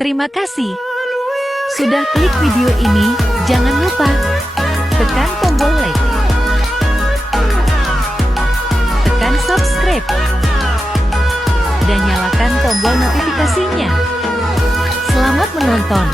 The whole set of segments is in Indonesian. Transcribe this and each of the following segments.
Terima kasih sudah klik video ini. Jangan lupa tekan tombol like, tekan subscribe, dan nyalakan tombol notifikasinya. Selamat menonton.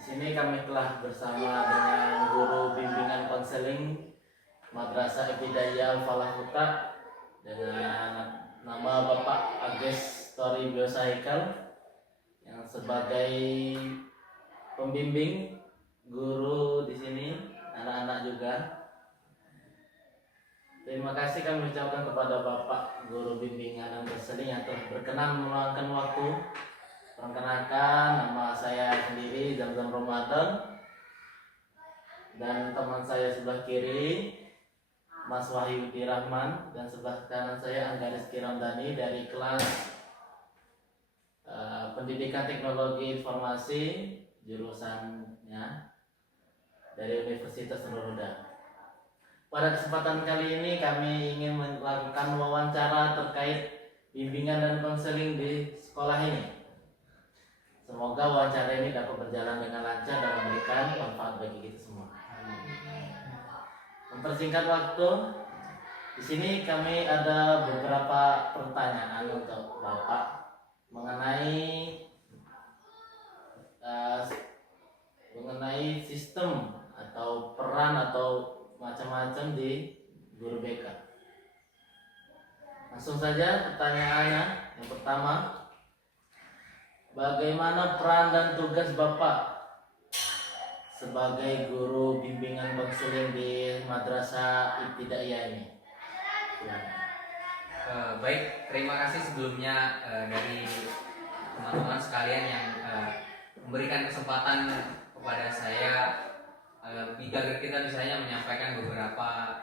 Di sini kami telah bersama dengan guru bimbingan konseling Madrasah Ibtidaiyah Al-Falah Huta dengan nama Bapak Agus Tori Biosaikal yang sebagai pembimbing guru di sini, anak-anak juga. Terima kasih kami ucapkan kepada Bapak guru bimbingan dan konseling yang telah berkenan meluangkan waktu. Perkenalkan, nama saya sendiri Zamzam Ramadan, dan teman saya sebelah kiri Mas Wahyu Rahman, dan sebelah kanan saya Angga Rizky Ramdhani dari kelas Pendidikan Teknologi Informasi, jurusannya dari Universitas Nurul Huda. Pada kesempatan kali ini kami ingin melakukan wawancara terkait bimbingan dan konseling di sekolah ini. Semoga wawancara ini dapat berjalan dengan lancar dan memberikan manfaat bagi kita semua. Mempersingkat waktu, di sini kami ada beberapa pertanyaan untuk Bapak mengenai sistem atau peran atau macam-macam di guru BK. Langsung saja pertanyaannya. Yang pertama, bagaimana peran dan tugas Bapak sebagai guru bimbingan konseling di Madrasah Ibtidaiyah ini? Baik, terima kasih sebelumnya dari teman-teman sekalian yang memberikan kesempatan kepada saya agar kita misalnya menyampaikan beberapa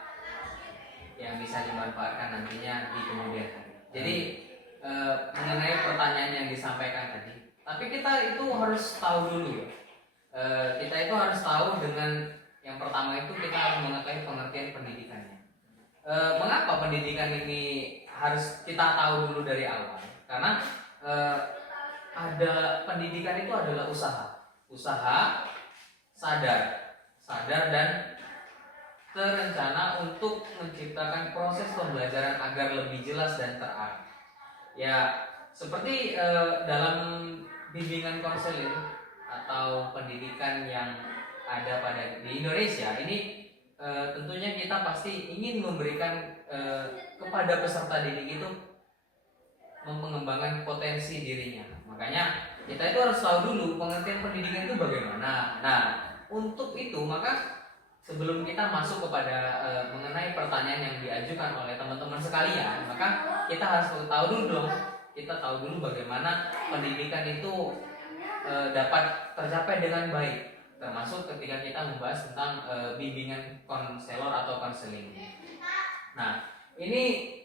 yang bisa dimanfaatkan nantinya di kemudian hari. Jadi mengenai pertanyaan yang disampaikan tadi, tapi kita itu harus tahu dulu ya. Kita itu harus tahu dengan yang pertama itu kita harus mengetahui pengertian pendidikannya. Mengapa pendidikan ini harus kita tahu dulu dari awal? Karena ada pendidikan itu adalah usaha sadar dan terencana untuk menciptakan proses pembelajaran agar lebih jelas dan terarah. Ya, seperti dalam bimbingan konseling atau pendidikan yang ada di Indonesia ini, tentunya kita pasti ingin memberikan kepada peserta didik itu mengembangkan potensi dirinya. Makanya kita itu harus tahu dulu pengertian pendidikan itu bagaimana. Nah, untuk itu maka sebelum kita masuk kepada mengenai pertanyaan yang diajukan oleh teman-teman sekalian, maka kita harus tahu dulu dong. Kita tahu dulu bagaimana pendidikan itu dapat tercapai dengan baik, termasuk ketika kita membahas tentang bimbingan konselor atau konseling. Nah, ini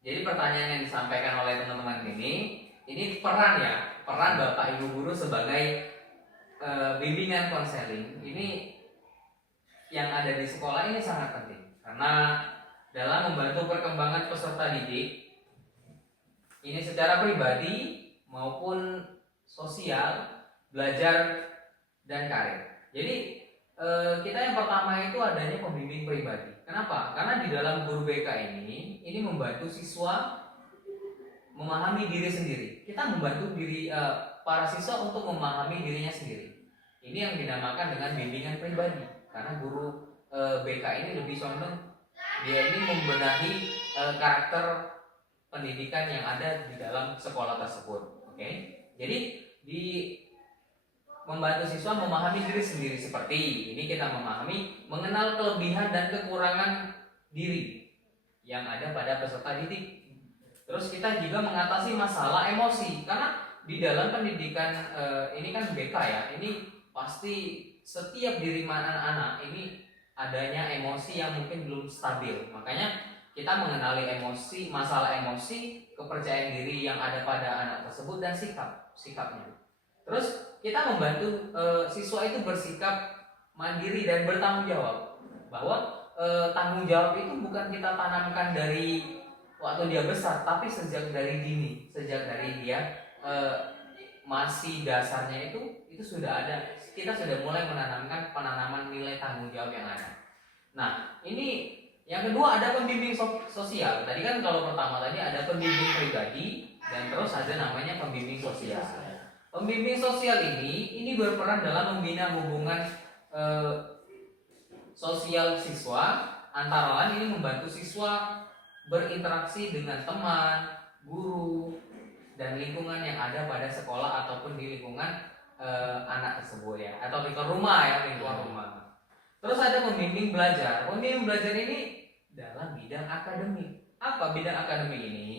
jadi pertanyaan yang disampaikan oleh teman-teman ini peran Bapak Ibu guru sebagai bimbingan konseling ini yang ada di sekolah ini sangat penting, karena dalam membantu perkembangan peserta didik ini secara pribadi maupun sosial, belajar dan karir. Jadi kita yang pertama itu adanya pembimbing pribadi. Kenapa? Karena di dalam guru BK ini membantu siswa memahami diri sendiri. Kita membantu para siswa untuk memahami dirinya sendiri. Ini yang dinamakan dengan bimbingan pribadi. Karena guru BK ini lebih condong dia ini membenahi karakter pendidikan yang ada di dalam sekolah tersebut. Oke? Jadi di membantu siswa memahami diri sendiri, seperti ini kita mengenal kelebihan dan kekurangan diri yang ada pada peserta didik. Terus kita juga mengatasi masalah emosi, karena di dalam pendidikan ini kan BK ya, ini pasti setiap diri anak-anak ini adanya emosi yang mungkin belum stabil. Makanya Kita mengenali emosi, masalah emosi, kepercayaan diri yang ada pada anak tersebut dan sikapnya. Terus kita membantu siswa itu bersikap mandiri dan bertanggung jawab. Bahwa tanggung jawab itu bukan kita tanamkan dari waktu dia besar, tapi sejak dari dini, sejak dari dia masih dasarnya itu sudah ada. Kita sudah mulai menanamkan penanaman nilai tanggung jawab yang ada. Nah, ini yang kedua ada pembimbing sosial. Tadi kan kalau pertama tadi ada pembimbing pribadi dan terus ada namanya pembimbing sosial. Pembimbing sosial ini berperan dalam membina hubungan sosial siswa, antara lain ini membantu siswa berinteraksi dengan teman, guru, dan lingkungan yang ada pada sekolah ataupun di lingkungan anak tersebut ya, atau lingkungan rumah ya, lingkungan rumah. Terus ada pembimbing belajar. Pembimbing belajar ini dalam bidang akademik. Apa bidang akademik ini?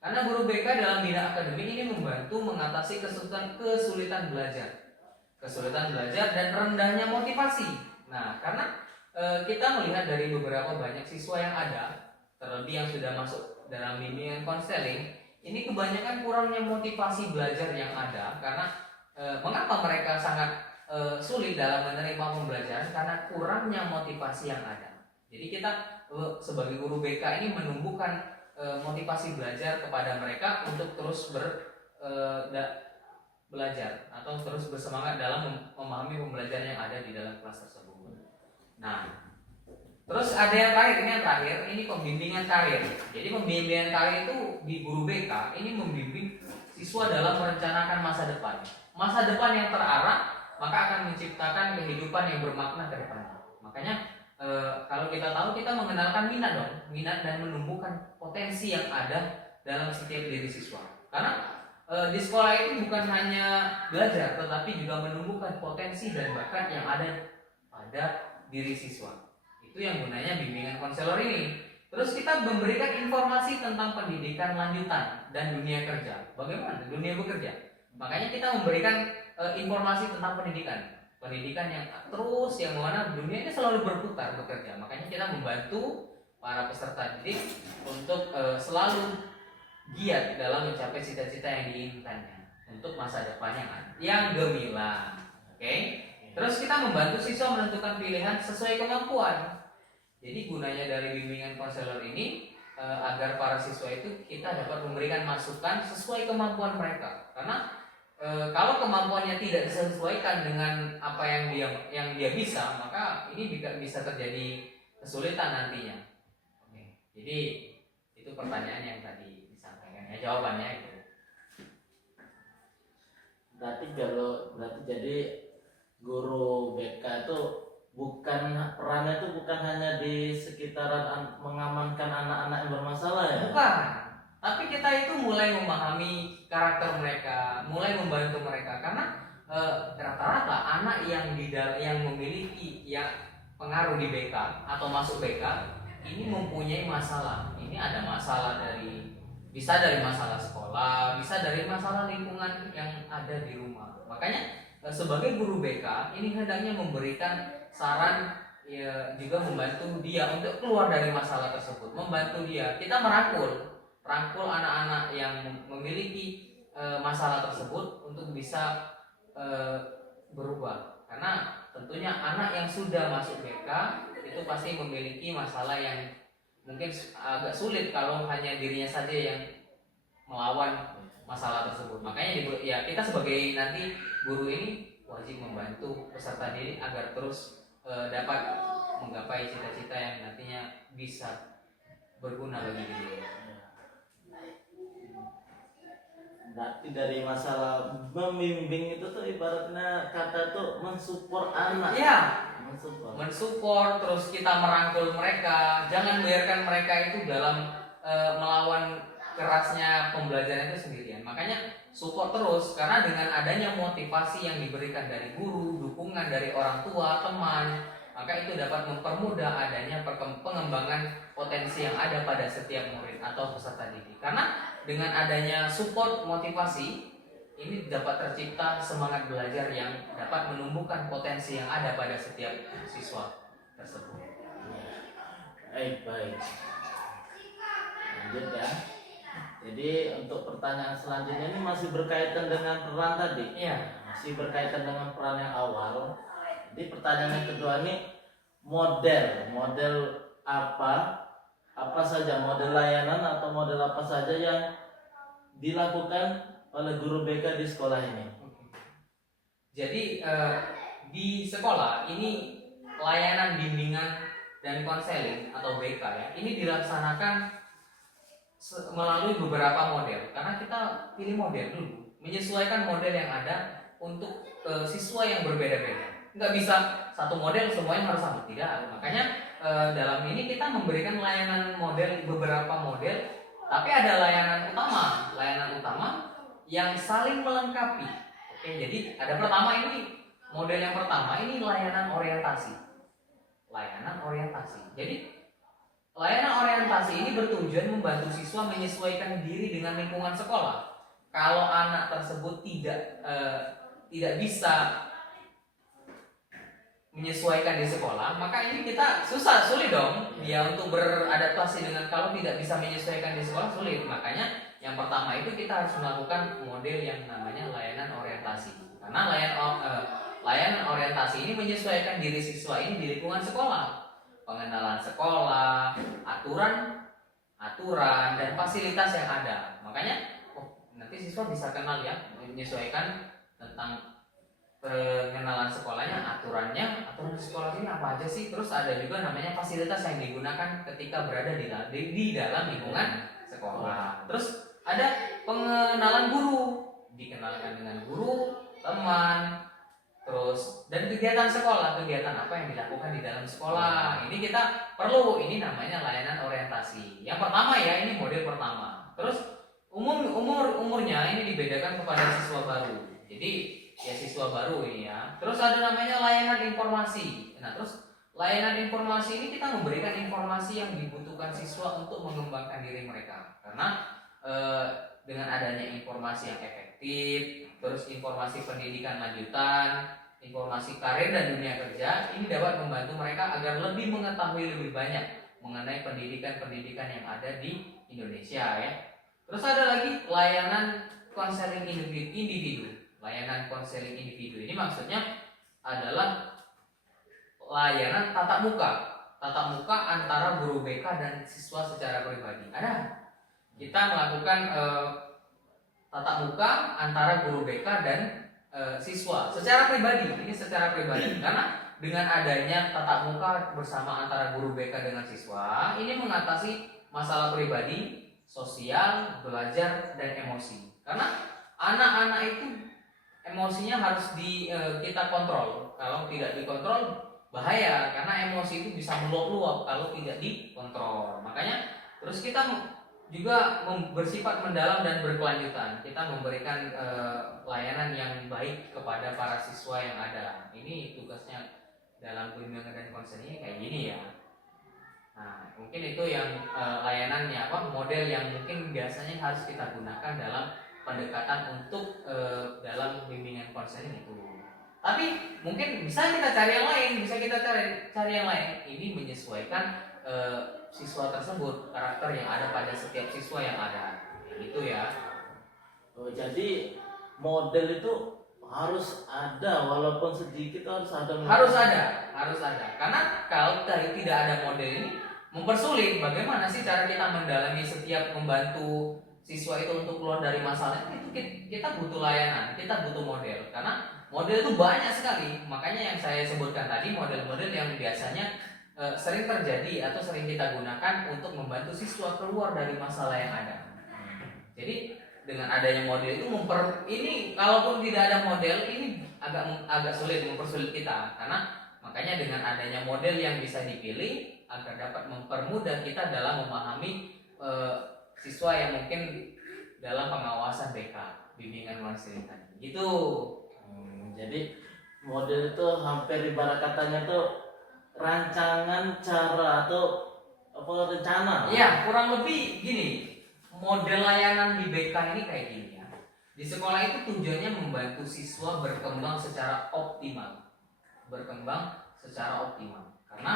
Karena guru BK dalam bidang akademik ini membantu mengatasi kesulitan belajar dan rendahnya motivasi. Nah, karena kita melihat dari beberapa banyak siswa yang ada, terlebih yang sudah masuk dalam bimbingan konseling, ini kebanyakan kurangnya motivasi belajar yang ada. Karena mengapa mereka sangat sulit dalam menerima pembelajaran? Karena kurangnya motivasi yang ada. Jadi kita sebagai guru BK ini menumbuhkan motivasi belajar kepada mereka untuk terus belajar atau terus bersemangat dalam memahami pembelajaran yang ada di dalam kelas tersebut. Nah, terus ada yang terakhir, ini pembimbingan karir. Jadi pembimbingan karir itu di guru BK ini membimbing siswa dalam merencanakan masa depan. Masa depan yang terarah maka akan menciptakan kehidupan yang bermakna ke depannya. Makanya kalau kita tahu, kita mengenalkan minat dan menumbuhkan potensi yang ada dalam setiap diri siswa. Karena di sekolah itu bukan hanya belajar, tetapi juga menumbuhkan potensi dan bakat yang ada pada diri siswa. Itu yang gunanya bimbingan konselor ini. Terus kita memberikan informasi tentang pendidikan lanjutan dan dunia kerja. Bagaimana dunia bekerja? Makanya kita memberikan informasi tentang pendidikan yang terus, yang mana dunia ini selalu berputar bekerja. Makanya kita membantu para peserta didik untuk selalu giat dalam mencapai cita-cita yang diinginkannya untuk masa depan yang gemilang. Oke? Terus kita membantu siswa menentukan pilihan sesuai kemampuan. Jadi gunanya dari bimbingan konselor ini agar para siswa itu kita dapat memberikan masukan sesuai kemampuan mereka. Karena kalau kemampuannya tidak disesuaikan dengan apa yang dia bisa, maka ini bisa terjadi kesulitan nantinya. Oke. Jadi itu pertanyaan yang tadi disampaikan ya, jawabannya itu. Berarti jadi guru BK itu perannya itu bukan hanya di sekitaran mengamankan anak-anak yang bermasalah ya? Bukan. Tapi kita itu mulai memahami karakter mereka, mulai membantu mereka. Karena rata-rata anak yang memiliki pengaruh di BK atau masuk BK ini mempunyai masalah. Ini ada masalah bisa dari masalah sekolah, bisa dari masalah lingkungan yang ada di rumah. Makanya sebagai guru BK ini hendaknya memberikan saran ya, juga membantu dia untuk keluar dari masalah tersebut, membantu dia. Kita merangkul anak-anak yang memiliki masalah tersebut untuk bisa berubah. Karena tentunya anak yang sudah masuk BK itu pasti memiliki masalah yang mungkin agak sulit kalau hanya dirinya saja yang melawan masalah tersebut. Makanya ya kita sebagai nanti guru ini wajib membantu peserta didik agar terus dapat menggapai cita-cita yang nantinya bisa berguna bagi diri. Berarti dari masalah membimbing itu tuh ibaratnya kata tuh mensupport anak. Iya. Mensupport, terus kita merangkul mereka. Jangan biarkan mereka itu dalam melawan kerasnya pembelajaran itu sendirian. Makanya support terus, karena dengan adanya motivasi yang diberikan dari guru, dukungan dari orang tua, teman, maka itu dapat mempermudah adanya pengembangan potensi yang ada pada setiap murid atau peserta didik. Karena dengan adanya support motivasi ini dapat tercipta semangat belajar yang dapat menumbuhkan potensi yang ada pada setiap siswa tersebut. Baik. Lanjut ya. Jadi untuk pertanyaan selanjutnya ini masih berkaitan dengan peran tadi. Iya. Masih berkaitan dengan peran yang awal. Jadi pertanyaan yang kedua ini model apa saja model layanan atau model apa saja yang dilakukan oleh guru BK di sekolah ini. Jadi di sekolah ini layanan bimbingan dan konseling atau BK ya, ini dilaksanakan melalui beberapa model. Karena kita pilih model dulu, menyesuaikan model yang ada untuk siswa yang berbeda-beda. Nggak bisa satu model semuanya harus sama, tidak. Makanya dalam ini kita memberikan layanan model, beberapa model, tapi ada layanan utama yang saling melengkapi. Oke, jadi ada pertama ini, model yang pertama ini layanan orientasi. Jadi layanan orientasi ini bertujuan membantu siswa menyesuaikan diri dengan lingkungan sekolah. Kalau anak tersebut tidak bisa menyesuaikan di sekolah, maka ini kita sulit dong dia untuk beradaptasi dengan, kalau tidak bisa menyesuaikan di sekolah sulit. Makanya yang pertama itu kita harus melakukan model yang namanya layanan orientasi. Karena layanan orientasi ini menyesuaikan diri siswa ini di lingkungan sekolah. Pengenalan sekolah, aturan dan fasilitas yang ada. Makanya nanti siswa bisa kenal ya, menyesuaikan tentang pengenalan sekolahnya, aturan sekolah ini apa aja sih. Terus ada juga namanya fasilitas yang digunakan ketika berada di dalam lingkungan sekolah. Terus ada pengenalan guru, dikenalkan dengan guru, teman, terus dan kegiatan sekolah, kegiatan apa yang dilakukan di dalam sekolah. Ini kita perlu, ini namanya layanan orientasi. Yang pertama ya, ini model pertama. Terus umurnya ini dibedakan kepada siswa baru. Jadi ya siswa baru ini ya. Terus ada namanya layanan informasi. Nah, terus layanan informasi ini kita memberikan informasi yang dibutuhkan siswa untuk mengembangkan diri mereka. Karena dengan adanya informasi yang efektif, terus informasi pendidikan lanjutan, informasi karir dan dunia kerja, ini dapat membantu mereka agar lebih mengetahui lebih banyak mengenai pendidikan yang ada di Indonesia ya. Terus ada lagi layanan konseling individu. Layanan konseling individu ini maksudnya adalah layanan tatap muka antara guru BK dan siswa secara pribadi. Ada kita melakukan tatap muka antara guru BK dan siswa secara pribadi. Ini secara pribadi karena dengan adanya tatap muka bersama antara guru BK dengan siswa, ini mengatasi masalah pribadi, sosial, belajar dan emosi. Karena anak-anak itu emosinya harus kita kontrol. Kalau tidak dikontrol bahaya, karena emosi itu bisa meluap-luap kalau tidak dikontrol. Makanya terus kita juga bersifat mendalam dan berkelanjutan. Kita memberikan layanan yang baik kepada para siswa yang ada. Ini tugasnya dalam bimbingan dan konselingnya kayak gini ya. Nah, mungkin itu yang layanannya model yang mungkin biasanya harus kita gunakan dalam pendekatan untuk dalam bimbingan konseling itu. Tapi mungkin bisa kita cari yang lain, Ini menyesuaikan siswa tersebut, karakter yang ada pada setiap siswa yang ada. Gitu ya. Oh, jadi model itu harus ada, walaupun sedikit harus ada. Harus ada. Karena kalau tidak ada model ini mempersulit. Bagaimana sih cara kita mendalami setiap membantu siswa itu untuk keluar dari masalah itu? Kita butuh layanan, kita butuh model. Karena model itu banyak sekali. Makanya yang saya sebutkan tadi, model-model yang biasanya sering terjadi atau sering kita gunakan untuk membantu siswa keluar dari masalah yang ada. Jadi dengan adanya model itu ini kalaupun tidak ada model ini agak sulit, mempersulit kita. Karena makanya dengan adanya model yang bisa dipilih agar dapat mempermudah kita dalam memahami siswa yang mungkin dalam pengawasan BK, bimbingan konseling tadi. Gitu. Jadi model itu hampir ibarat katanya tuh rancangan cara atau rencana. Iya, kurang lebih gini. Model layanan di BK ini kayak gini ya. Di sekolah itu tujuannya membantu siswa berkembang secara optimal. Karena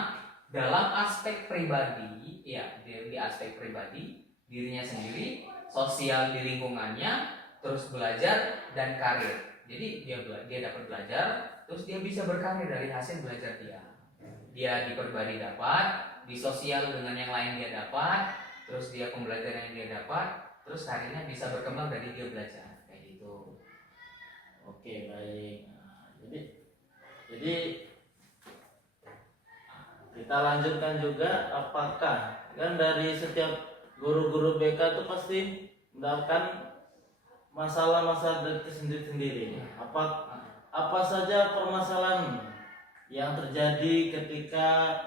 dalam aspek pribadi, ya di aspek pribadi dirinya sendiri, sosial di lingkungannya, terus belajar dan karir. Jadi dia dapat belajar, terus dia bisa berkarir dari hasil belajar dia. Dia di pribadi dapat, di sosial dengan yang lain dia dapat, terus dia pembelajaran yang dia dapat, terus karirnya bisa berkembang dari dia belajar kayak gitu. Oke, baik. Nah, jadi kita lanjutkan juga, apakah kan dari setiap guru-guru BK itu pasti mendapatkan masalah-masalah itu sendiri-sendiri. Apa saja permasalahan yang terjadi ketika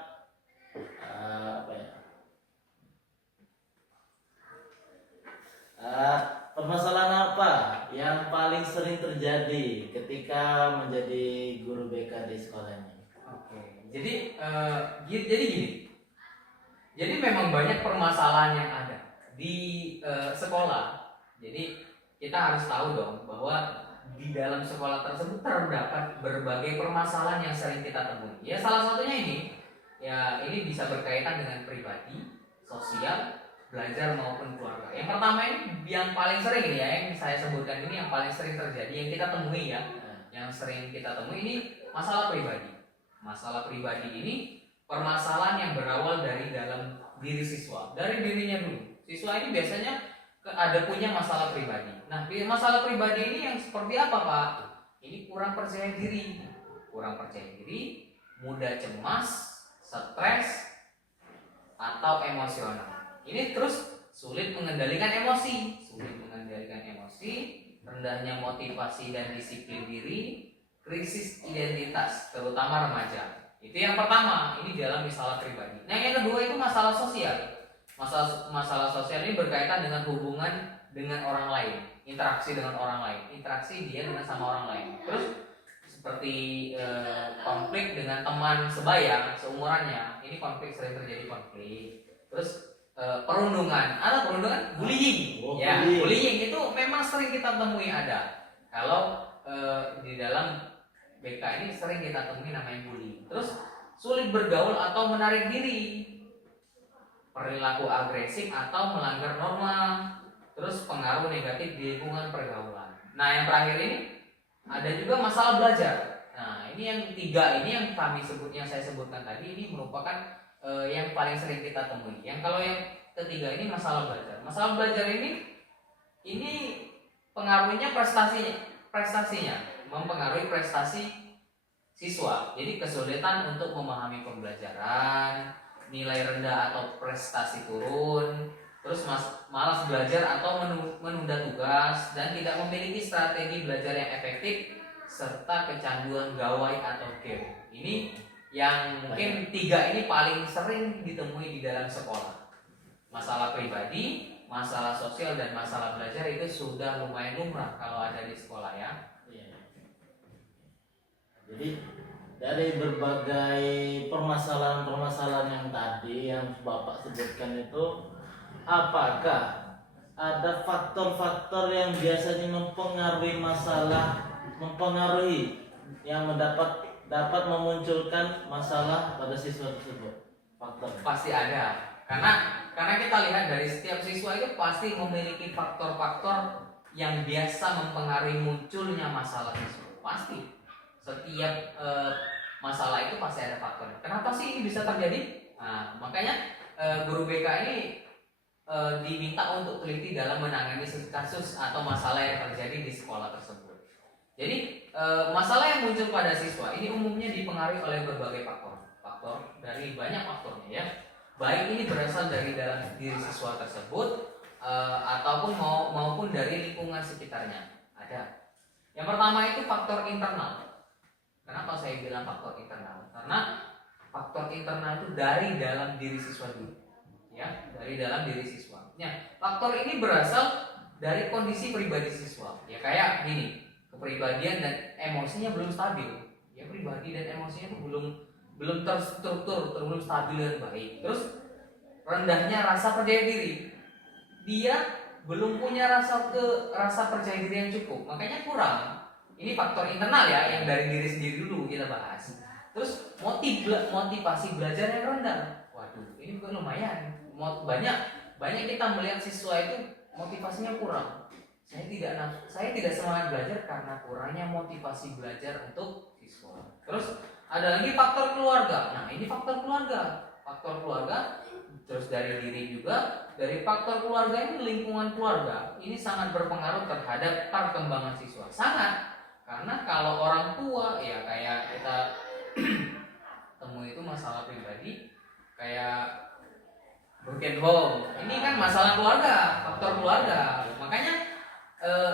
permasalahan apa yang paling sering terjadi ketika menjadi guru BK di sekolah ini? Oke, jadi gini. Jadi memang banyak permasalahan yang ada di sekolah. Jadi kita harus tahu dong bahwa di dalam sekolah tersebut terdapat berbagai permasalahan yang sering kita temui. Ya salah satunya ini bisa berkaitan dengan pribadi, sosial, belajar maupun keluarga. Yang pertama ini yang paling sering ini ya, yang saya sebutkan ini yang paling sering terjadi, yang kita temui ya, yang sering kita temui ini masalah pribadi. Masalah pribadi ini permasalahan yang berawal dari dalam diri siswa, dari dirinya dulu. Siswa ini biasanya ada punya masalah pribadi. Nah, masalah pribadi ini yang seperti apa, Pak? Ini kurang percaya diri, mudah cemas, stres, atau emosional. Ini terus sulit mengendalikan emosi, rendahnya motivasi dan disiplin diri, krisis identitas, terutama remaja. Itu yang pertama, ini dalam masalah pribadi. Nah, yang kedua itu masalah sosial. Masalah sosial ini berkaitan dengan hubungan dengan orang lain, interaksi dengan orang lain, interaksi dia dengan sama orang lain. Terus seperti konflik dengan teman sebaya, seumurannya, ini konflik sering terjadi konflik. Terus perundungan, bullying. Bullying itu memang sering kita temui ada. Kalau di dalam BK ini sering kita temui namanya bullying. Terus sulit bergaul atau menarik diri, perilaku agresif atau melanggar norma, terus pengaruh negatif di lingkungan pergaulan. Nah, yang terakhir ini ada juga masalah belajar. Nah, ini yang tiga ini yang saya sebutkan tadi ini merupakan yang paling sering kita temui. Kalau yang ketiga ini masalah belajar. Masalah belajar ini pengaruhnya prestasinya mempengaruhi prestasi siswa. Jadi kesulitan untuk memahami pembelajaran, nilai rendah atau prestasi turun, terus malas belajar atau menunda tugas, dan tidak memiliki strategi belajar yang efektif, serta kecanduan gawai atau game. Ini yang mungkin tiga ini paling sering ditemui di dalam sekolah. Masalah pribadi, masalah sosial, dan masalah belajar itu sudah lumayan lumrah kalau ada di sekolah ya. Jadi dari berbagai permasalahan yang tadi yang Bapak sebutkan itu, apakah ada faktor-faktor yang biasanya mempengaruhi yang dapat memunculkan masalah pada siswa tersebut? Faktor pasti ada, karena kita lihat dari setiap siswa itu pasti memiliki faktor-faktor yang biasa mempengaruhi munculnya masalah siswa. Pasti setiap masalah itu pasti ada faktornya. Kenapa sih ini bisa terjadi? Nah, makanya guru BK ini diminta untuk teliti dalam menangani kasus atau masalah yang terjadi di sekolah tersebut. Jadi masalah yang muncul pada siswa ini umumnya dipengaruhi oleh berbagai faktor dari banyak faktornya ya. Baik ini berasal dari dalam diri siswa tersebut ataupun maupun dari lingkungan sekitarnya. Ada. Yang pertama itu faktor internal. Kenapa saya bilang faktor internal? Karena faktor internal itu dari dalam diri siswa dulu, ya, dari dalam diri siswa. Ya, faktor ini berasal dari kondisi pribadi siswa. Ya kayak gini, kepribadian dan emosinya belum stabil. Ya pribadi dan emosinya itu belum terstruktur, belum stabil dan baik. Terus rendahnya rasa percaya diri. Dia belum punya rasa percaya diri yang cukup, makanya kurang. Ini faktor internal ya, yang dari diri sendiri dulu kita bahas. Terus motivasi belajar yang rendah. Waduh, ini juga lumayan. banyak kita melihat siswa itu motivasinya kurang. Saya tidak semangat belajar karena kurangnya motivasi belajar untuk siswa. Terus ada lagi faktor keluarga. Nah, ini faktor keluarga. Faktor keluarga terus dari diri juga, dari faktor keluarga ini, lingkungan keluarga ini sangat berpengaruh terhadap perkembangan siswa. Sangat. Karena kalau orang tua ya kayak kita temui itu masalah pribadi kayak broken home. Ini kan masalah keluarga, faktor keluarga. Makanya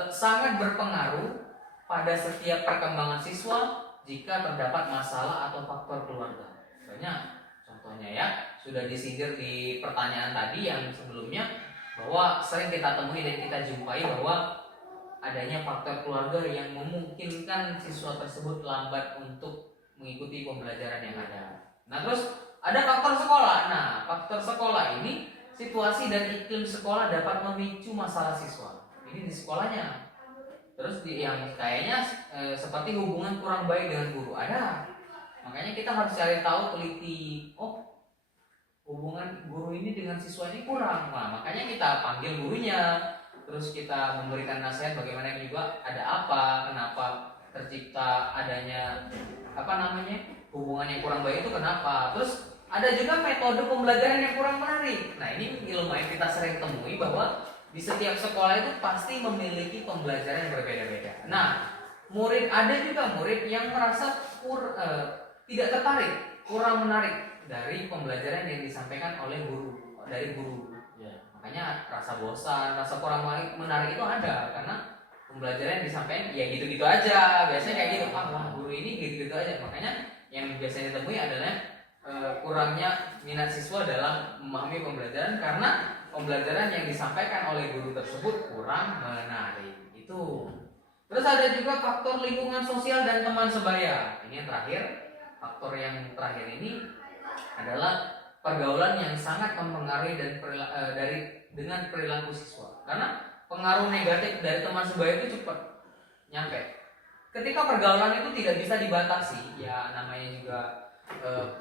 sangat berpengaruh pada setiap perkembangan siswa jika terdapat masalah atau faktor keluarga. Contohnya ya, sudah disindir di pertanyaan tadi yang sebelumnya bahwa sering kita temui dan kita jumpai bahwa adanya faktor keluarga yang memungkinkan siswa tersebut lambat untuk mengikuti pembelajaran yang ada. Nah, terus ada faktor sekolah. Nah, faktor sekolah ini, situasi dan iklim sekolah dapat memicu masalah siswa. Ini di sekolahnya. Terus yang kayaknya seperti hubungan kurang baik dengan guru. Ada. Makanya kita harus cari tahu, teliti. Oh, hubungan guru ini dengan siswa ini kurang. Nah, makanya kita panggil gurunya. Terus kita memberikan nasihat bagaimana juga ada apa, kenapa tercipta adanya hubungan yang kurang baik itu kenapa. Terus ada juga metode pembelajaran yang kurang menarik. Nah, ini ilmu yang kita sering temui bahwa di setiap sekolah itu pasti memiliki pembelajaran yang berbeda-beda. Nah, ada juga murid yang merasa tidak tertarik, kurang menarik dari pembelajaran yang disampaikan oleh dari guru. Ya. Makanya rasa bosan, rasa kurang menarik itu ada karena pembelajaran yang disampaikan ya gitu-gitu aja. Biasanya kayak gitu, guru ini gitu-gitu aja. Makanya yang biasanya ditemui adalah kurangnya minat siswa dalam memahami pembelajaran karena pembelajaran yang disampaikan oleh guru tersebut kurang menarik. Itu. Terus ada juga faktor lingkungan sosial dan teman sebaya. Ini yang terakhir. Faktor yang terakhir ini adalah pergaulan yang sangat mempengaruhi dengan perilaku siswa. Karena pengaruh negatif dari teman sebaya itu cepat nyampe. Ketika pergaulan itu tidak bisa dibatasi, ya namanya juga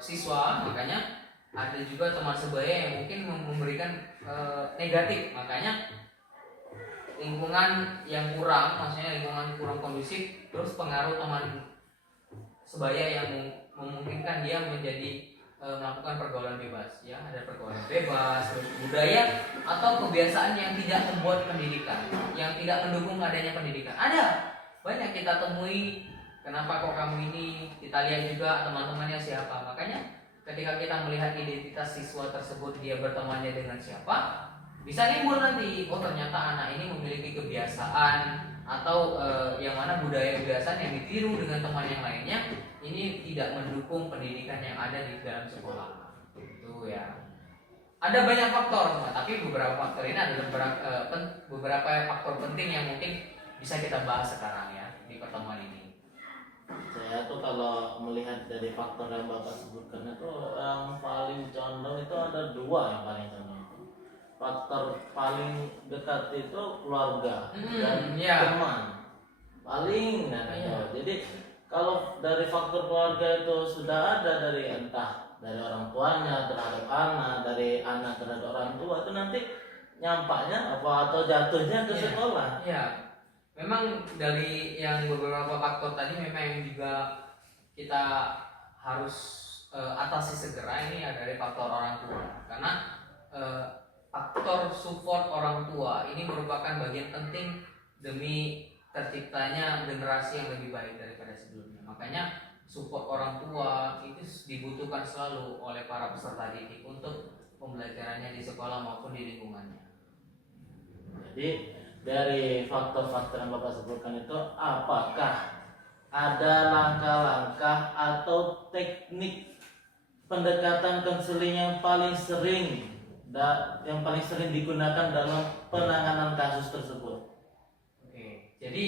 siswa, makanya ada juga teman sebaya yang mungkin memberikan negatif. Makanya lingkungan yang kurang, maksudnya lingkungan kurang kondusif, terus pengaruh teman sebaya yang memungkinkan dia menjadi melakukan pergaulan bebas, ya ada pergaulan bebas, budaya atau kebiasaan yang tidak membuat pendidikan, yang tidak mendukung adanya pendidikan. Ada banyak kita temui. Kenapa kok kamu ini? Kita lihat juga teman-temannya siapa. Makanya ketika kita melihat identitas siswa tersebut, dia bertemannya dengan siapa, bisa timbul nanti, oh ternyata anak ini memiliki kebiasaan atau yang mana budaya kebiasaan yang ditiru dengan teman yang lainnya ini tidak mendukung pendidikan yang ada di dalam sekolah. Itu ya. Ada banyak faktor, tapi beberapa faktor ini adalah beberapa faktor penting yang mungkin bisa kita bahas sekarang ya di pertemuan ini. Saya tuh kalau melihat dari faktor yang Bapak sebutkan itu yang paling condong itu ada dua yang paling condong. Faktor paling dekat itu keluarga dan teman. Paling Jadi kalau dari faktor keluarga itu sudah ada dari entah dari orang tuanya terhadap anak, dari anak terhadap orang tua, itu nanti nyampaknya atau jatuhnya ke sekolah. Iya. Memang dari yang beberapa faktor tadi memang yang juga kita harus atasi segera ini ada dari faktor orang tua. Karena faktor support orang tua ini merupakan bagian penting demi terciptanya generasi yang lebih baik daripada sebelumnya. Makanya support orang tua itu dibutuhkan selalu oleh para peserta didik untuk pembelajarannya di sekolah maupun di lingkungannya. Jadi dari faktor-faktor yang Bapak sebutkan itu, apakah ada langkah-langkah atau teknik pendekatan konseling yang paling sering digunakan dalam penanganan kasus tersebut? Jadi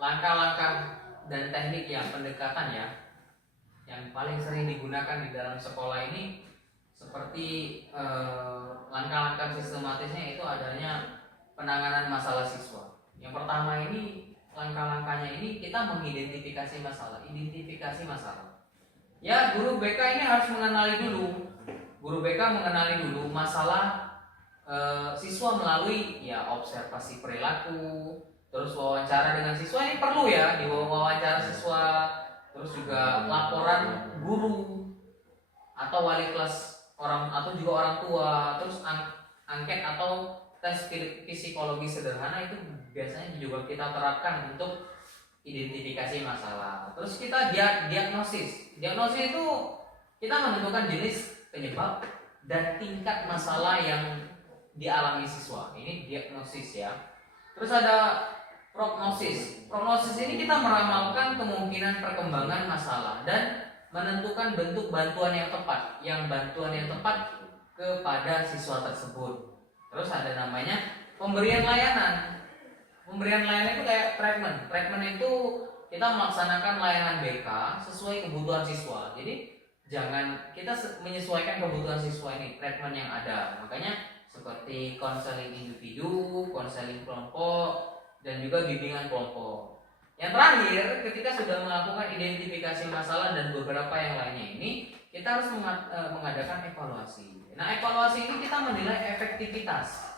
langkah-langkah dan teknik yang pendekatan ya yang paling sering digunakan di dalam sekolah ini seperti langkah-langkah sistematisnya itu adanya penanganan masalah siswa. Yang pertama ini langkah-langkahnya ini kita mengidentifikasi masalah, identifikasi masalah. Ya guru BK ini harus mengenali dulu. Guru BK mengenali dulu masalah siswa melalui ya observasi perilaku, terus wawancara dengan siswa ini perlu ya, di wawancara siswa, terus juga laporan guru atau wali kelas orang atau juga orang tua, terus angket atau tes psikologi sederhana itu biasanya juga kita terapkan untuk identifikasi masalah. Terus kita diagnosis itu kita menentukan jenis penyebab dan tingkat masalah yang dialami siswa. Ini diagnosis ya. Terus ada prognosis. Prognosis ini kita meramalkan kemungkinan perkembangan masalah dan menentukan bentuk bantuan yang tepat. Bantuan yang tepat kepada siswa tersebut. Terus ada namanya pemberian layanan. Pemberian layanan itu kayak treatment. Treatment itu kita melaksanakan layanan BK sesuai kebutuhan siswa. Jadi jangan kita menyesuaikan kebutuhan siswa ini, treatment yang ada. Makanya seperti konseling individu, konseling kelompok, dan juga bimbingan kelompok. Yang terakhir, ketika sudah melakukan identifikasi masalah dan beberapa yang lainnya ini, kita harus mengadakan evaluasi. Nah, evaluasi ini kita menilai efektivitas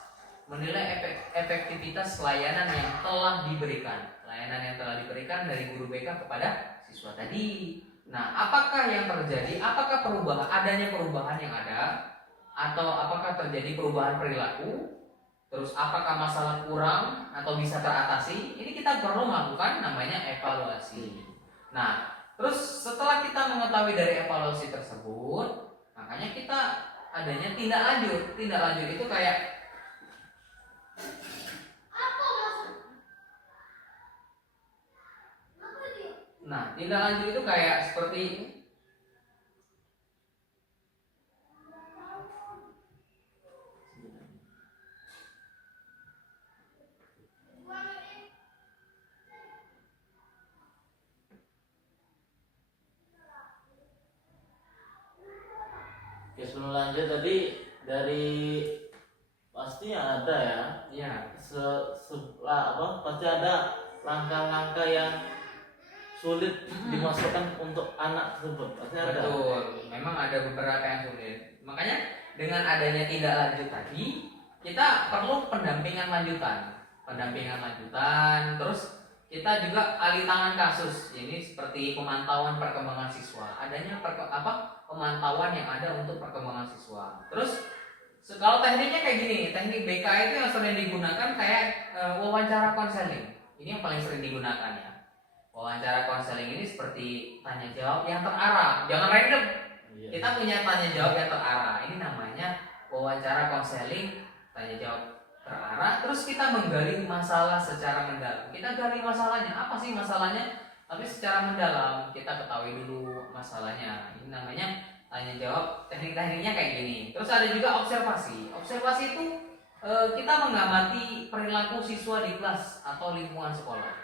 layanan yang telah diberikan dari guru BK kepada siswa tadi. Nah, apakah yang terjadi? Apakah adanya perubahan yang ada? Atau apakah terjadi perubahan perilaku? Terus apakah masalah kurang atau bisa teratasi? Ini kita perlu melakukan namanya evaluasi. Nah, terus setelah kita mengetahui dari evaluasi tersebut, makanya kita adanya tindak lanjut. Tindak lanjut itu kayak tindak lanjut itu kayak seperti Oke, sebelum lanjut tadi dari pasti ada ya. ya, Pasti ada langkah-langkah yang sulit dimasukkan untuk anak tersebut. Pasti ada. betul. Memang ada beberapa yang sulit. Makanya dengan adanya tindak lanjut tadi, kita perlu pendampingan lanjutan. Terus kita juga alih tangan kasus. Ini seperti pemantauan perkembangan siswa. Adanya pemantauan yang ada untuk perkembangan siswa. Terus kalau tekniknya kayak gini, teknik BK itu yang sering digunakan kayak wawancara konseling. Ini yang paling sering digunakan ya. Wawancara konseling ini seperti tanya jawab yang terarah, jangan random. Iya. Kita punya tanya jawab yang terarah. Ini namanya wawancara konseling, tanya jawab terarah. Terus kita menggali masalah secara mendalam. Kita gali masalahnya, apa sih masalahnya? Tapi secara mendalam kita ketahui dulu masalahnya. Ini namanya tanya jawab. Teknik-tekniknya kayak gini. Terus ada juga observasi. Observasi itu kita mengamati perilaku siswa di kelas atau lingkungan sekolah.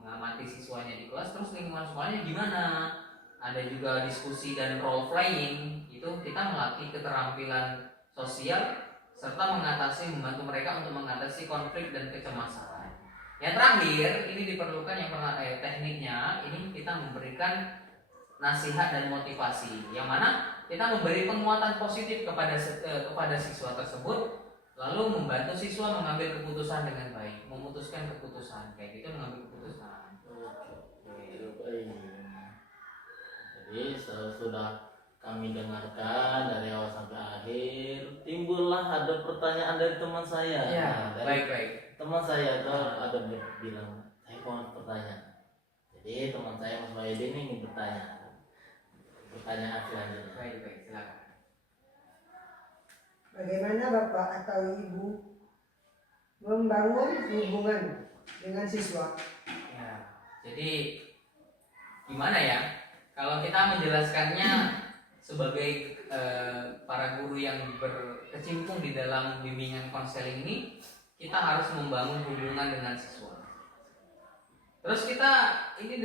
Mengamati siswanya di kelas, terus lingkungan sekolahnya gimana. Ada juga diskusi dan role playing. Itu kita melatih keterampilan sosial serta membantu mereka untuk mengatasi konflik dan kecemasan. Yang terakhir, ini diperlukan tekniknya, ini kita memberikan nasihat dan motivasi, yang mana kita memberi penguatan positif kepada siswa tersebut, lalu membantu siswa mengambil keputusan dengan baik, memutuskan keputusan, kayak gitu mengambil keputusan. Jadi sudah kami dengarkan dari awal sampai akhir, timbullah ada pertanyaan dari teman saya. Ya, dari baik. teman saya itu ada bilang, saya mau bertanya. Jadi teman saya Mas Baidin ini ingin bertanya. Pertanyaan selanjutnya. Baik, silakan. Bagaimana Bapak atau Ibu membangun hubungan dengan siswa? Ya, jadi gimana ya? Kalau kita menjelaskannya sebagai para guru yang berkecimpung di dalam bimbingan konseling ini, kita harus membangun hubungan dengan siswa. Terus kita ini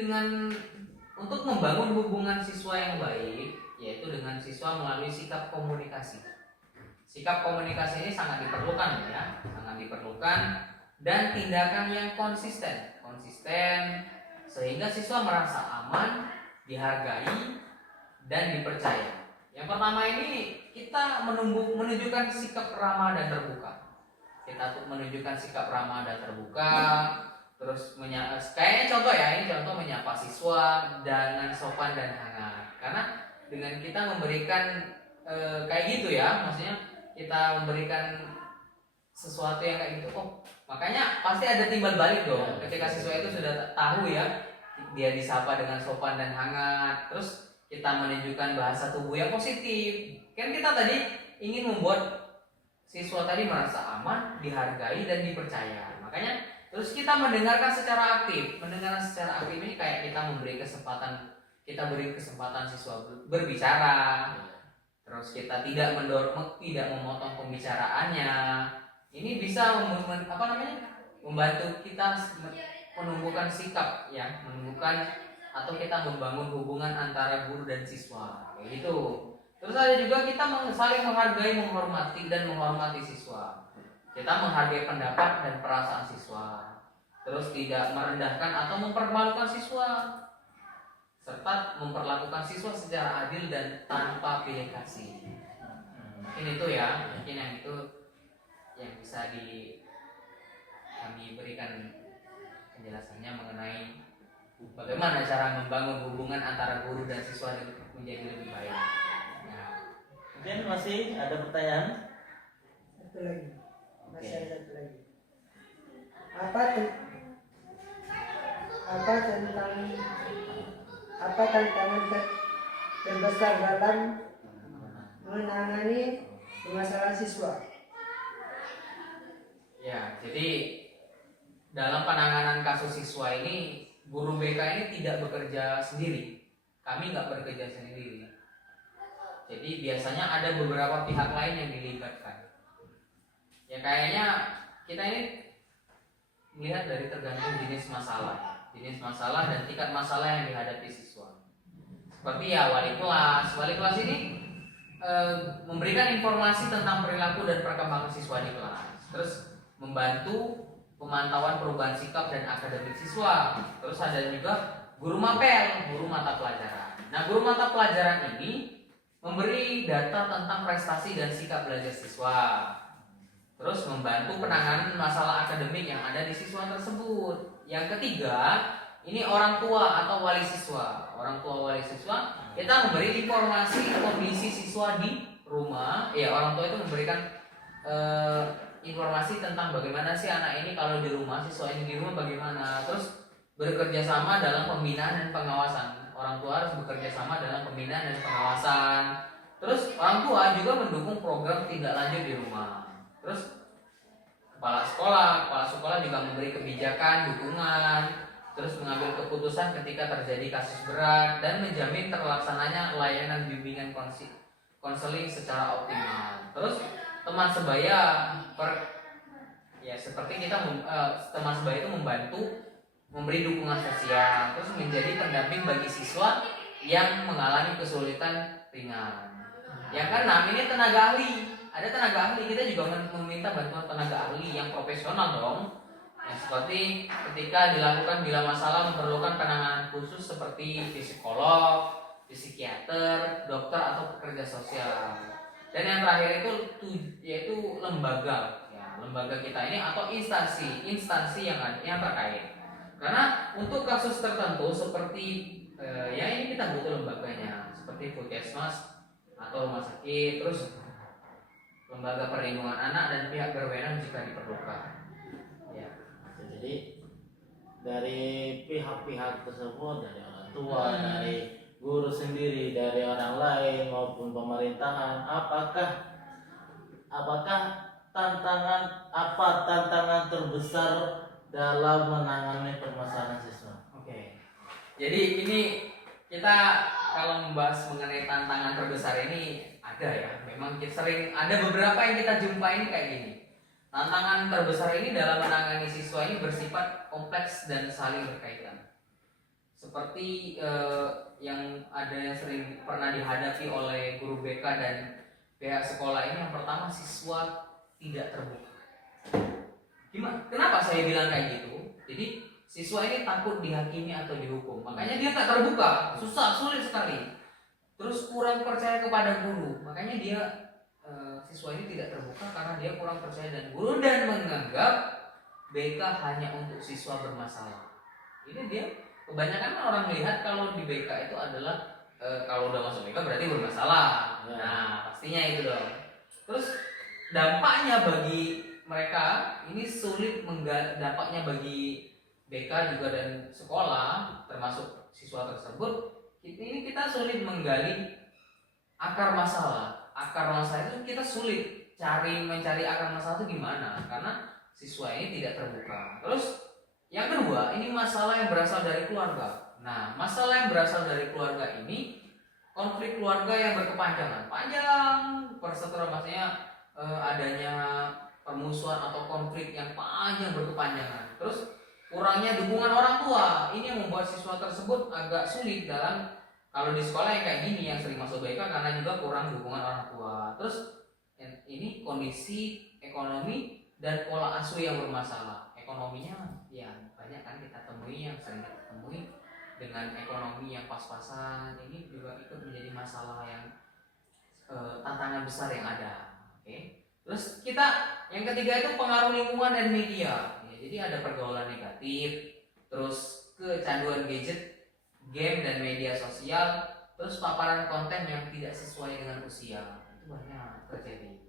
untuk membangun hubungan siswa yang baik, yaitu dengan siswa melalui sikap komunikasi. Sikap komunikasi ini sangat diperlukan ya, dan tindakan yang konsisten sehingga siswa merasa aman, dihargai, dan dipercaya. Yang pertama ini kita menunjukkan sikap ramah dan terbuka. Kita tuh menunjukkan sikap ramah dan terbuka, terus kayaknya contoh ya, ini contoh menyapa siswa dengan sopan dan hangat. Karena dengan kita memberikan kayak gitu ya, maksudnya kita memberikan sesuatu yang kayak gitu, oh makanya pasti ada timbal balik dong. Ketika siswa itu sudah tahu ya, dia disapa dengan sopan dan hangat, terus kita menunjukkan bahasa tubuh yang positif. Kan kita tadi ingin membuat siswa tadi merasa aman, dihargai dan dipercaya. Makanya terus kita mendengarkan secara aktif. Mendengarkan secara aktif ini kayak kita beri kesempatan siswa berbicara. Terus kita tidak memotong pembicaraannya. Ini bisa membantu kita menumbuhkan sikap ya, atau kita membangun hubungan antara guru dan siswa kayak gitu. Terus ada juga kita saling menghargai, menghormati dan menghormati siswa. Kita menghargai pendapat dan perasaan siswa. Terus tidak merendahkan atau mempermalukan siswa, serta memperlakukan siswa secara adil dan tanpa pilih kasih. Mungkin itu ya, mungkin yang itu yang bisa kami berikan penjelasannya mengenai bagaimana cara membangun hubungan antara guru dan siswa menjadi lebih baik. Nah, Mungkin masih ada pertanyaan? Satu lagi. Masih Oke. ada satu lagi. Apa tantangan terbesar dalam menangani permasalahan siswa? ya, jadi dalam penanganan kasus siswa ini, guru BK ini tidak bekerja sendiri. Kami nggak bekerja sendiri. Jadi biasanya ada beberapa pihak lain yang dilibatkan. Ya kayaknya kita ini melihat dari tergantung jenis masalah dan tingkat masalah yang dihadapi siswa. Seperti ya wali kelas ini memberikan informasi tentang perilaku dan perkembangan siswa di kelas. Terus membantu pemantauan perubahan sikap dan akademik siswa. Terus ada juga guru mapel, guru mata pelajaran. Nah, guru mata pelajaran ini memberi data tentang prestasi dan sikap belajar siswa. Terus membantu penanganan masalah akademik yang ada di siswa tersebut. Yang ketiga, ini orang tua atau wali siswa. Orang tua wali siswa, kita memberi informasi kondisi siswa di rumah. Ya, orang tua itu memberikan informasi tentang bagaimana sih anak ini kalau di rumah, siswa ini di rumah bagaimana. Terus bekerja sama dalam pembinaan dan pengawasan. Orang tua harus bekerja sama dalam pembinaan dan pengawasan. Terus orang tua juga mendukung program tindak lanjut di rumah. Terus kepala sekolah juga memberi kebijakan, dukungan, terus mengambil keputusan ketika terjadi kasus berat dan menjamin terlaksananya layanan bimbingan konseling secara optimal. Terus teman sebaya seperti kita teman sebaya itu membantu memberi dukungan sosial, terus menjadi pendamping bagi siswa yang mengalami kesulitan ringan. Yang keenam ini tenaga ahli. Ada tenaga ahli, kita juga meminta bantuan tenaga ahli yang profesional dong. Seperti ketika dilakukan bila masalah memerlukan penanganan khusus seperti psikolog, psikiater, dokter atau pekerja sosial. Dan yang terakhir itu yaitu lembaga, ya, lembaga kita ini atau instansi yang terkait. Karena untuk kasus tertentu seperti ini kita butuh lembaganya, seperti puskesmas atau rumah sakit, terus lembaga perlindungan anak dan pihak berwenang jika diperlukan. Ya. Jadi dari pihak-pihak tersebut, dari orang tua, dari guru sendiri, dari orang lain maupun pemerintahan, apakah tantangan terbesar dalam menangani permasalahan siswa? Oke. Jadi ini kita kalau membahas mengenai tantangan terbesar ini ada ya. Memang sering ada beberapa yang kita jumpai ini kayak gini. Tantangan terbesar ini dalam menangani siswa ini bersifat kompleks dan saling berkaitan. Seperti yang sering pernah dihadapi oleh guru BK dan pihak sekolah ini, yang pertama siswa tidak terbuka. Kenapa saya bilang kayak gitu? Jadi siswa ini takut dihakimi atau dihukum, makanya dia tak terbuka, sulit sekali. Terus kurang percaya kepada guru, makanya dia siswa ini tidak terbuka karena dia kurang percaya dengan guru dan menganggap BK hanya untuk siswa bermasalah. Ini dia kebanyakan orang melihat kalau di BK itu adalah kalau udah masuk BK berarti bermasalah. Nah, pastinya itu dong. Terus dampaknya bagi mereka ini sulit dampaknya bagi BK juga dan sekolah termasuk siswa tersebut, ini kita sulit menggali akar masalah. Akar masalah itu kita sulit mencari akar masalah itu gimana, karena siswa ini tidak terbuka. Terus yang kedua, ini masalah yang berasal dari keluarga. Nah, masalah yang berasal dari keluarga ini konflik keluarga yang berkepanjangan, panjang, perseteruan, maksudnya adanya permusuhan atau konflik yang panjang berkepanjangan. Terus kurangnya dukungan orang tua, ini yang membuat siswa tersebut agak sulit dalam, kalau di sekolah yang kayak gini yang sering masuk BK karena juga kurang dukungan orang tua. Terus ini kondisi ekonomi dan pola asuh yang bermasalah. Ekonominya ya banyak kan kita temui, yang sering kita temui dengan ekonomi yang pas-pasan, ini juga ikut menjadi masalah yang tantangan besar yang ada. Oke. Terus kita yang ketiga itu pengaruh lingkungan dan media. Ya, jadi ada pergaulan negatif, terus kecanduan gadget, game dan media sosial, terus paparan konten yang tidak sesuai dengan usia. Itu banyak terjadi.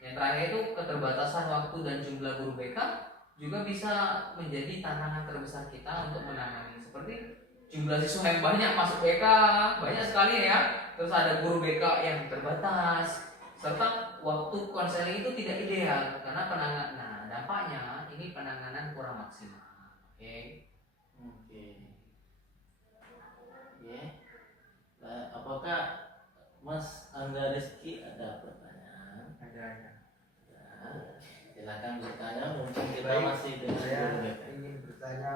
Yang terakhir itu keterbatasan waktu dan jumlah guru BK juga bisa menjadi tantangan terbesar kita untuk menangani. Seperti jumlah siswa yang banyak masuk BK, banyak sekali ya. Terus ada guru BK yang terbatas, serta waktu konseling itu tidak ideal karena dampaknya ini penanganan kurang maksimal. Oke. Ya. Apakah Mas Angga Rizky ada pertanyaan? Ada. Silakan bertanya, mungkin kita Baik, masih dengan saya guru BK. ingin bertanya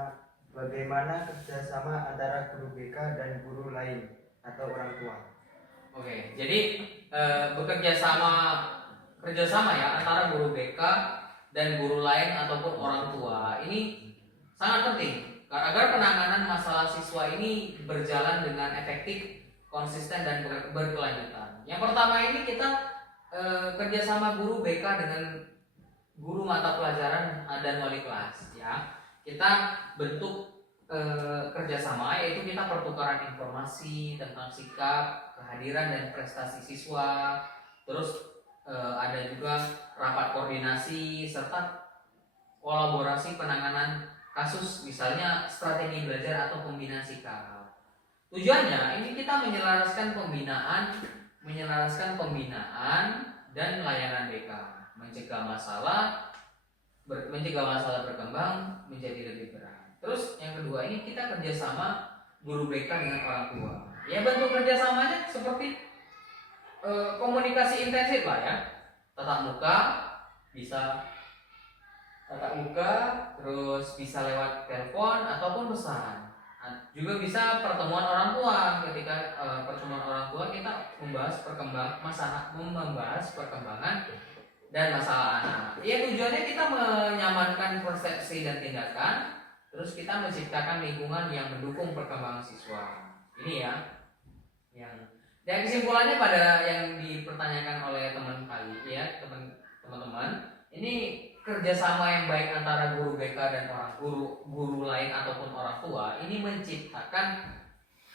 bagaimana kerjasama antara guru BK dan guru lain atau orang tua. Oke, jadi kerjasama ya antara guru BK dan guru lain ataupun orang tua ini sangat penting agar penanganan masalah siswa ini berjalan dengan efektif, konsisten dan berkelanjutan. Yang pertama ini kita kerjasama guru BK dengan guru mata pelajaran dan wali kelas ya. Kita bentuk kerjasama, yaitu kita pertukaran informasi tentang sikap, kehadiran dan prestasi siswa. Terus ada juga rapat koordinasi serta kolaborasi penanganan kasus, misalnya strategi belajar atau pembinaan sikap. Tujuannya ini kita menyelaraskan pembinaan dan layanan BK, mencegah masalah berkembang menjadi lebih berat. Terus yang kedua ini kita kerjasama guru BK dengan orang tua. Ya, bentuk kerjasamanya seperti komunikasi intensif lah ya. Tatap muka, terus bisa lewat telepon ataupun pesan. Juga bisa pertemuan orang tua. Ketika pertemuan orang tua kita membahas perkembangan dan masalah anak. Ya, tujuannya kita menyamankan persepsi dan tindakan. Terus kita menciptakan lingkungan yang mendukung perkembangan siswa. Ini ya. Dan kesimpulannya pada yang dipertanyakan oleh teman-teman, ini kerjasama yang baik antara guru BK dan guru lain ataupun orang tua ini menciptakan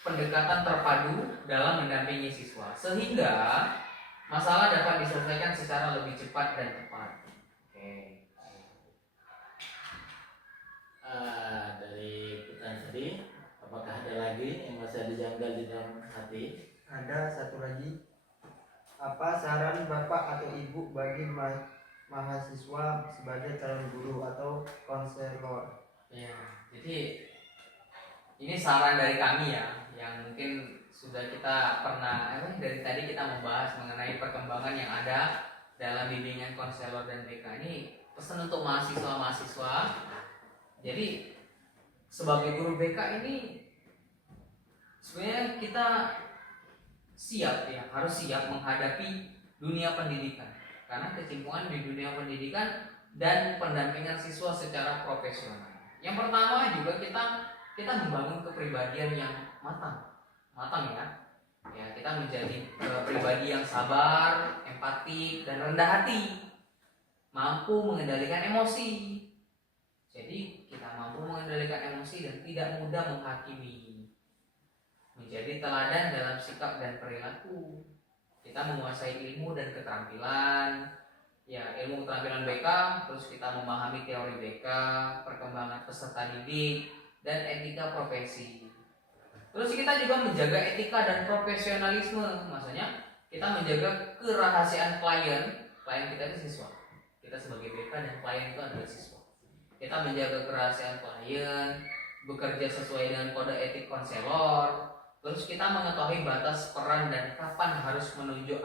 pendekatan terpadu dalam mendampingi siswa sehingga masalah dapat diselesaikan secara lebih cepat dan tepat. Oke. Dari pertanyaan tadi, apakah ada lagi yang masih ada janggal di dalam hati? Ada satu lagi. Apa saran Bapak atau Ibu bagi mahasiswa sebagai calon guru atau konselor? Ya, jadi ini saran dari kami ya, yang mungkin sudah kita pernah dari tadi kita membahas mengenai perkembangan yang ada dalam bimbingan konselor dan BK. Ini pesan untuk mahasiswa-mahasiswa. Jadi sebagai guru BK ini sebenarnya kita harus siap menghadapi dunia pendidikan, karena kecemburuan di dunia pendidikan dan pendampingan siswa secara profesional. Yang pertama juga kita membangun kepribadian yang matang ya. Ya, kita menjadi pribadi yang sabar, empatik, dan rendah hati, mampu mengendalikan emosi. Jadi kita mampu mengendalikan emosi dan tidak mudah menghakimi. Menjadi teladan dalam sikap dan perilaku. Kita menguasai ilmu dan keterampilan. Ya, ilmu keterampilan BK, terus kita memahami teori BK, perkembangan peserta didik, dan etika profesi. Terus kita juga menjaga etika dan profesionalisme, maksudnya kita menjaga kerahasiaan klien kita itu siswa, kita sebagai BK dan klien itu adalah siswa. Kita menjaga kerahasiaan klien, bekerja sesuai dengan kode etik konselor, terus kita mengetahui batas peran dan kapan harus menuju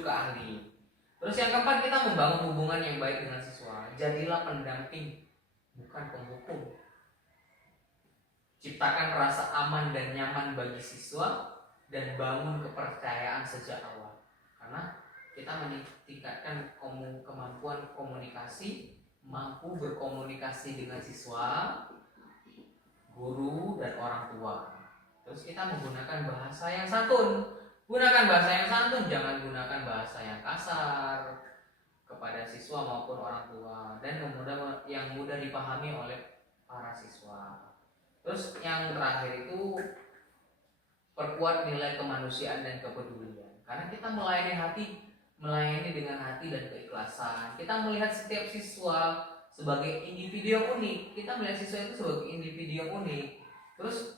ke ahli. Terus yang keempat, kita membangun hubungan yang baik dengan siswa. Jadilah pendamping, bukan penghukum. Ciptakan rasa aman dan nyaman bagi siswa dan bangun kepercayaan sejak awal. Karena kita meningkatkan kemampuan komunikasi, mampu berkomunikasi dengan siswa, guru, dan orang tua. Terus kita menggunakan bahasa yang santun. Gunakan bahasa yang santun, jangan gunakan bahasa yang kasar kepada siswa maupun orang tua, dan yang mudah dipahami oleh para siswa. Terus yang terakhir itu perkuat nilai kemanusiaan dan kepedulian. Karena kita melayani dengan hati dan keikhlasan. Kita melihat setiap siswa sebagai individu yang unik. Kita melihat siswa itu sebagai individu yang unik. Terus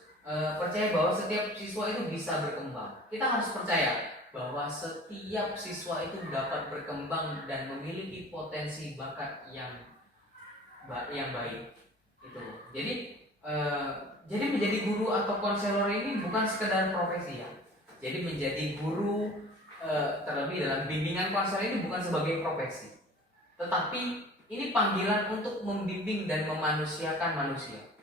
percaya bahwa setiap siswa itu bisa berkembang. Kita harus percaya bahwa setiap siswa itu dapat berkembang dan memiliki potensi bakat yang baik. Gitu. Jadi menjadi guru atau konselor ini bukan sekedar profesi ya. Jadi menjadi guru terlebih dalam bimbingan konselor ini bukan sebagai profesi, tetapi ini panggilan untuk membimbing dan memanusiakan manusia.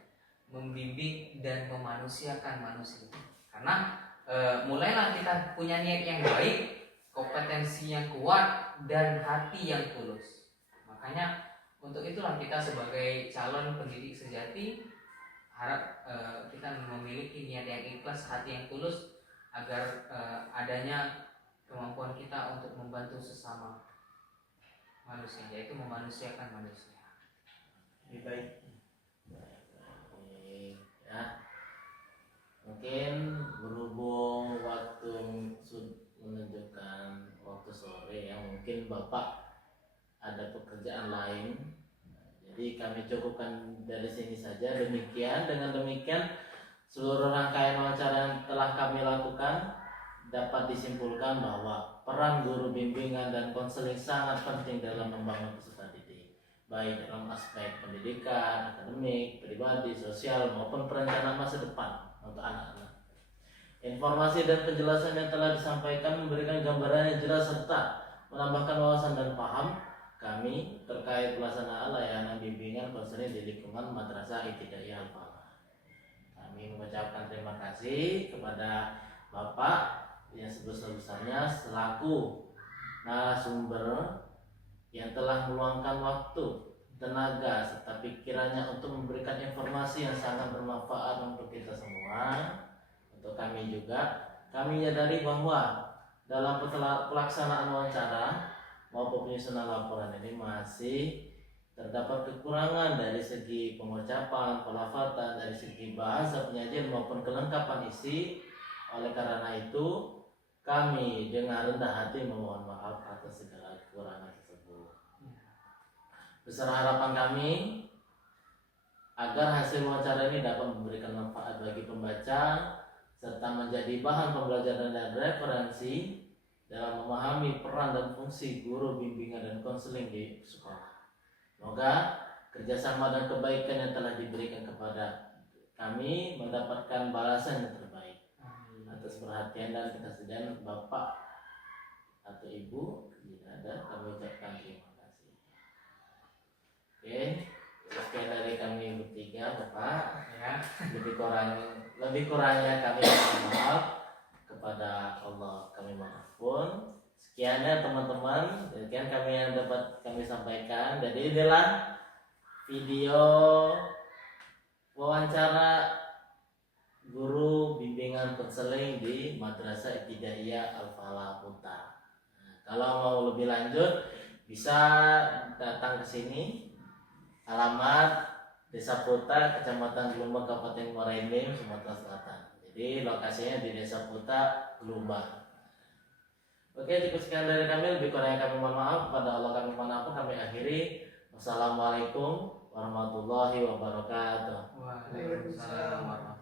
Membimbing dan memanusiakan manusia. Karena mulailah kita punya niat yang baik, kompetensi yang kuat, dan hati yang tulus. Makanya untuk itulah kita sebagai calon pendidik sejati harap kita memiliki niat yang ikhlas, hati yang tulus, agar adanya kemampuan kita untuk membantu sesama manusia, yaitu memanusiakan manusia. Lebih baik. Ya. Mungkin berhubung waktu menunjukkan waktu sore ya, mungkin Bapak ada pekerjaan lain. Jadi kami cukupkan dari sini saja. Dengan demikian seluruh rangkaian wawancara yang telah kami lakukan dapat disimpulkan bahwa peran guru bimbingan dan konseling sangat penting dalam membangun peserta didik, baik dalam aspek pendidikan, akademik, pribadi, sosial maupun perencanaan masa depan untuk anak-anak. Informasi dan penjelasan yang telah disampaikan memberikan gambaran yang jelas serta menambahkan wawasan dan paham kami terkait pelaksanaan layanan bimbingan konseling di lingkungan Madrasah Ibtidaiyah Al-Falah. Kami mengucapkan terima kasih kepada Bapak yang sebesar-besarnya selaku narasumber yang telah meluangkan waktu, tenaga, serta pikirannya untuk memberikan informasi yang sangat bermanfaat untuk kita semua. Untuk kami juga, kami menyadari bahwa dalam pelaksanaan wawancara maupun penyusunan laporan ini masih terdapat kekurangan dari segi pengucapan, pelafatan, dari segi bahasa penyajian maupun kelengkapan isi. Oleh karena itu, kami dengan rendah hati memohon maaf atas segala kekurangan tersebut. Besar harapan kami agar hasil wawancara ini dapat memberikan manfaat bagi pembaca serta menjadi bahan pembelajaran dan referensi dalam memahami peran dan fungsi guru bimbingan dan konseling di sekolah. Semoga kerjasama dan kebaikan yang telah diberikan kepada kami mendapatkan balasan yang terbaik. Atas perhatian dan ketersediaan Bapak atau Ibu, jika ada, kami ucapkan terima kasih. Oke, sekian dari kami bertiga, Bapak. Ya. Lebih kurangnya kami mohon maaf. Kepada Allah kami mohon. Sekian ya teman-teman, demikian kami yang dapat kami sampaikan. Jadi inilah video wawancara guru bimbingan konseling di Madrasah Ibtidaiyah Al-Falah Putar. Nah, kalau mau lebih lanjut bisa datang ke sini. Alamat Desa Putar, Kecamatan Gelombang, Kabupaten Muara Enim, Sumatera Selatan. Jadi lokasinya di Desa Putar, Gelombang. Oke, cukup sekian dari kami. Lebih kurangnya kami mohon maaf. Kepada Allah kami mohon ampun. Kami akhiri. Wassalamualaikum warahmatullahi wabarakatuh. Waalaikumsalam warahmatullahi wabarakatuh.